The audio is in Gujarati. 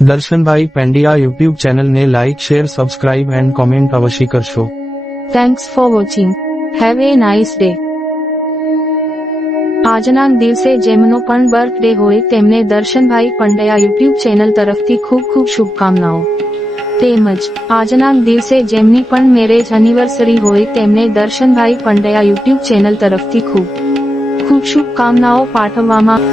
દર્શનભાઈ પેંડિયા યુટ્યુબ ચેનલને like share subscribe and comment અવશ્ય કરશો. Thanks for watching. Have a nice day. આજના દિવસે જેમનો પણ બર્થડે હોય તેમને દર્શનભાઈ પંડ્યા યુટ્યુબ ચેનલ તરફથી ખૂબ ખૂબ શુભકામનાઓ. તેમજ આજના દિવસે જેમની પણ મેરેજ એનિવર્સરી હોય તેમને દર્શનભાઈ પંડ્યા યુટ્યુબ ચેનલ તરફથી ખૂબ ખૂબ શુભકામનાઓ પાઠવવામાં